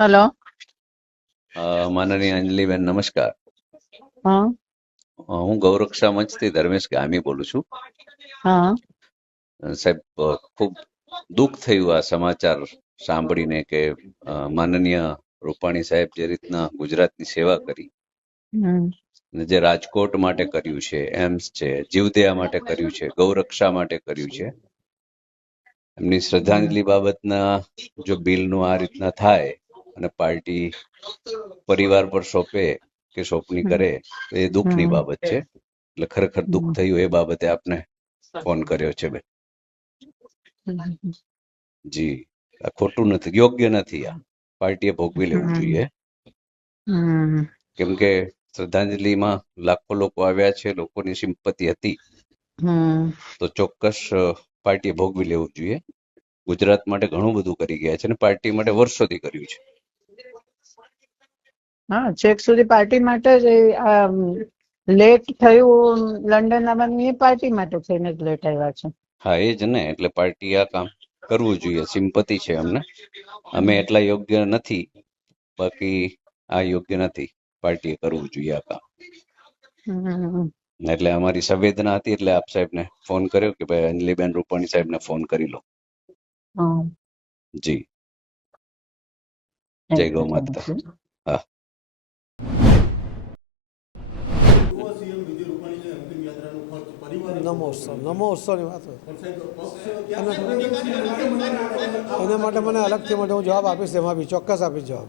Hello. માનનીય અંજલિબેન નમસ્કાર. હા હું ગૌરક્ષા મંચથી ધર્મેશ ગામી બોલું છું. હા સાહેબ, ખૂબ દુઃખ થયું આ સમાચાર સાંભળીને કે માનનીય રૂપાણી સાહેબ જે રીતના ગુજરાતની સેવા કરી હમ અને જે રાજકોટ માટે કર્યું છે, એમ્સ છે, જીવદયા માટે કર્યું છે, ગૌરક્ષા માટે કર્યું છે, એમની શ્રદ્ધાંજલિ બાબતના જો બિલનું આ રીતના થાય અને પાર્ટી પરિવાર પર સોંપે કે સોંપણી કરે તો એ દુઃખની બાબત છે. એટલે ખરેખર દુઃખ થયું એ બાબતે આપને ફોન કર્યો છે બેન. જી, આ ખોટું નથી, યોગ્ય નથી. આ પાર્ટીએ ભોગવી લેવું જોઈએ, કેમ કે શ્રદ્ધાંજલિમાં લાખો લોકો આવ્યા છે, લોકોની સિમ્પતિ હતી, તો ચોક્કસ પાર્ટીએ ભોગવી લેવું જોઈએ. ગુજરાત માટે ઘણું બધું કરી ગયા છે અને પાર્ટી માટે વર્ષોથી કર્યું છે. હા, છેક સુધી પાર્ટી માટે જ લેટ થયું લંડન આવવાનું, એ પાર્ટી માટે થઈને જ લેટ આવ્યા છે. હા, એ જ ને. એટલે પાર્ટી આ કામ કરવું જોઈએ. સિમ્પતિ છે અમને. અમે એટલા યોગ્ય નથી, બાકી આ યોગ્ય નથી. પાર્ટીએ કરવું જોઈએ આ કામ. એટલે અમારી સંવેદના હતી, એટલે આપ સાહેબને ફોન કર્યો કે ભાઈ અંજલિબેન રૂપાણી સાહેબને ફોન કરી લો. જી, જય ગૌ માતા. હા. નમોત્સવની વાત હોય એના માટે મને અલગથી માટે હું જવાબ આપીશ, એમાં બી ચોક્કસ આપીશ જવાબ.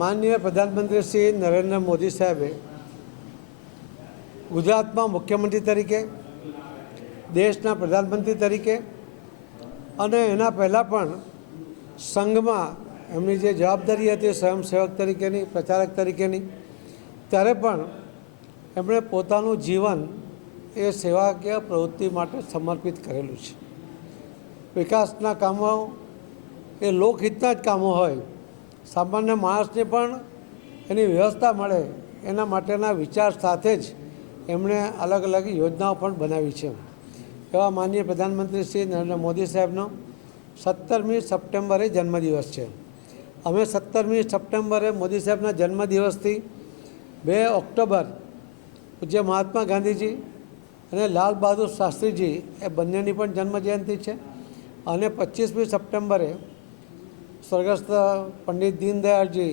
માનનીય પ્રધાનમંત્રી શ્રી નરેન્દ્ર મોદી સાહેબે ગુજરાતમાં મુખ્યમંત્રી તરીકે, દેશના પ્રધાનમંત્રી તરીકે અને એના પહેલાં પણ સંઘમાં એમની જે જવાબદારી હતી સ્વયંસેવક તરીકેની, પ્રચારક તરીકેની, ત્યારે પણ એમણે પોતાનું જીવન એ સેવાકીય પ્રવૃત્તિ માટે સમર્પિત કરેલું છે. વિકાસના કામો એ લોકહિતના જ કામો હોય, સામાન્ય માણસને પણ એની વ્યવસ્થા મળે એના માટેના વિચાર સાથે જ એમણે અલગ અલગ યોજનાઓ પણ બનાવી છે. એવા માનનીય પ્રધાનમંત્રી શ્રી નરેન્દ્ર મોદી સાહેબનો 17મી સપ્ટેમ્બરે જન્મદિવસ છે. અમે 17મી સપ્ટેમ્બરે મોદી સાહેબના જન્મદિવસથી 2 ઓક્ટોબર પૂજ્ય મહાત્મા ગાંધીજી અને લાલ બહાદુર શાસ્ત્રીજી એ બંનેની પણ જન્મજયંતિ છે. અને 25મી સપ્ટેમ્બરે સ્વર્ગસ્થ પંડિત દીનદયાળજી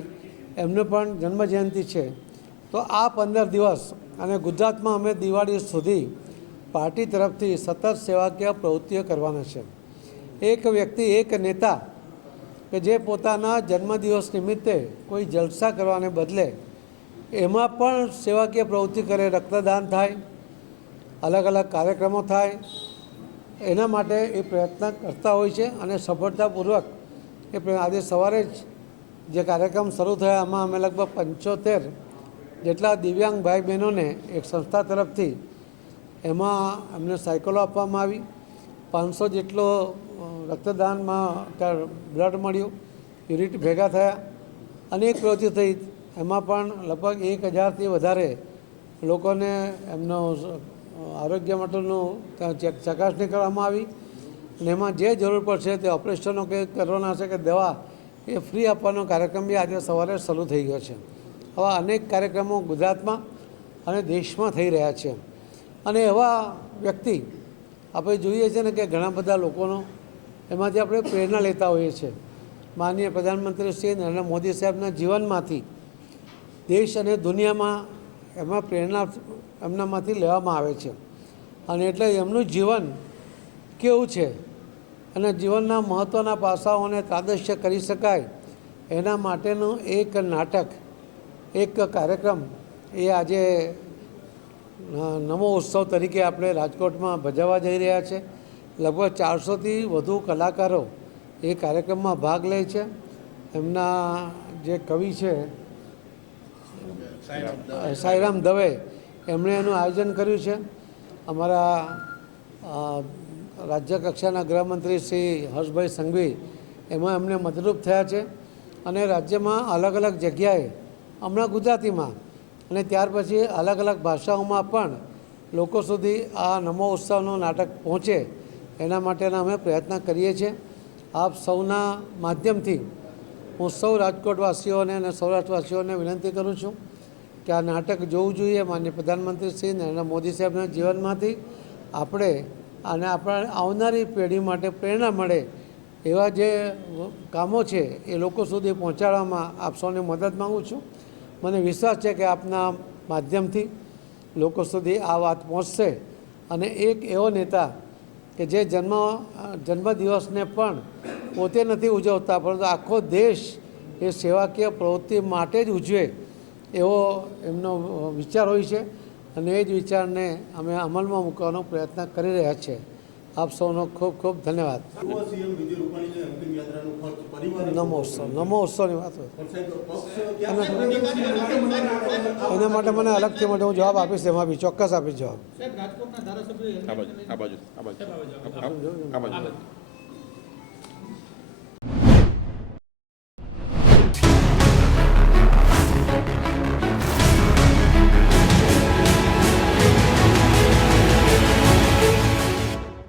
એમનું પણ જન્મજયંતિ છે. તો આ 15 દિવસ અને ગુજરાતમાં અમે દિવાળી સુધી પાર્ટી તરફથી સતત સેવાકીય પ્રવૃત્તિઓ કરવાના છે. એક વ્યક્તિ, એક નેતા કે જે પોતાના જન્મદિવસ નિમિત્તે કોઈ જલસા કરવાને બદલે એમાં પણ સેવાકીય પ્રવૃત્તિ કરે, રક્તદાન થાય, અલગ અલગ કાર્યક્રમો થાય, એના માટે એ પ્રયત્ન કરતા હોય છે. અને સફળતાપૂર્વક એ આજે સવારે જ જે કાર્યક્રમ શરૂ થયા એમાં અમે લગભગ 75 જેટલા દિવ્યાંગ ભાઈ બહેનોને એક સંસ્થા તરફથી એમાં અમને સાયકલો આપવામાં આવી. 500 જેટલો રક્તદાનમાં ત્યાં બ્લડ મળ્યું, યુનિટ ભેગા થયા, અનેક પ્રવૃત્તિ થઈ. એમાં પણ લગભગ 1000થી વધારે લોકોને એમનો આરોગ્ય માટેનું ચકાસણી કરવામાં આવી. અને એમાં જે જરૂર પડશે તે ઓપરેશનો કે કરવાના હશે કે દવા એ ફ્રી આપવાનો કાર્યક્રમ બી આજે સવારે શરૂ થઈ ગયો છે. આવા અનેક કાર્યક્રમો ગુજરાતમાં અને દેશમાં થઈ રહ્યા છે. અને એવા વ્યક્તિ આપણે જોઈએ છીએ ને કે ઘણા બધા લોકોનો એમાંથી આપણે પ્રેરણા લેતા હોઈએ છીએ. માનનીય પ્રધાનમંત્રી શ્રી નરેન્દ્ર મોદી સાહેબના જીવનમાંથી દેશ અને દુનિયામાં એમાં પ્રેરણા એમનામાંથી લેવામાં આવે છે. અને એટલે એમનું જીવન કેવું છે અને જીવનના મહત્ત્વના પાસાઓને તાદશ્ય કરી શકાય એના માટેનું એક નાટક, એક કાર્યક્રમ એ આજે નમો ઉત્સવ તરીકે આપણે રાજકોટમાં ભજવવા જઈ રહ્યા છે. લગભગ 400થી વધુ કલાકારો એ કાર્યક્રમમાં ભાગ લે છે. એમના જે કવિ છે સાંઈરામ દવે, એમણે એનું આયોજન કર્યું છે. અમારા રાજ્ય કક્ષાના ગૃહમંત્રી શ્રી હર્ષભાઈ સંઘવી એમાં એમને મદદરૂપ થયા છે. અને રાજ્યમાં અલગ અલગ જગ્યાએ હમણાં ગુજરાતીમાં અને ત્યાર પછી અલગ અલગ ભાષાઓમાં પણ લોકો સુધી આ નમો ઉત્સવનું નાટક પહોંચે એના માટેના અમે પ્રયત્ન કરીએ છીએ. આપ સૌના માધ્યમથી હું સૌ રાજકોટવાસીઓને અને સૌરાષ્ટ્રવાસીઓને વિનંતી કરું છું કે આ નાટક જોવું જોઈએ. માનનીય પ્રધાનમંત્રી શ્રી નરેન્દ્ર મોદી સાહેબના જીવનમાંથી આપણે અને આપણા આવનારી પેઢી માટે પ્રેરણા મળે એવા જે કામો છે એ લોકો સુધી પહોંચાડવામાં આપ સૌની મદદ માગું છું. મને વિશ્વાસ છે કે આપના માધ્યમથી લોકો સુધી આ વાત પહોંચશે અને એક એવો નેતા કે જે જન્મદિવસને પણ પોતે નથી ઉજવતા પરંતુ આખો દેશ એ સેવાકીય પ્રવૃત્તિ માટે જ ઉજવે એવો એમનો વિચાર હોય છે અને એ જ વિચારને અમે અમલમાં મૂકવાનો પ્રયત્ન કરી રહ્યા છીએ. આપ સૌનો ખૂબ ખૂબ ધન્યવાદ. નમો ઉત્સવની વાત હોય એના માટે મને અલગથી માટે હું જવાબ આપીશ. એમાં બી ચોક્કસ આપીશ જવાબ.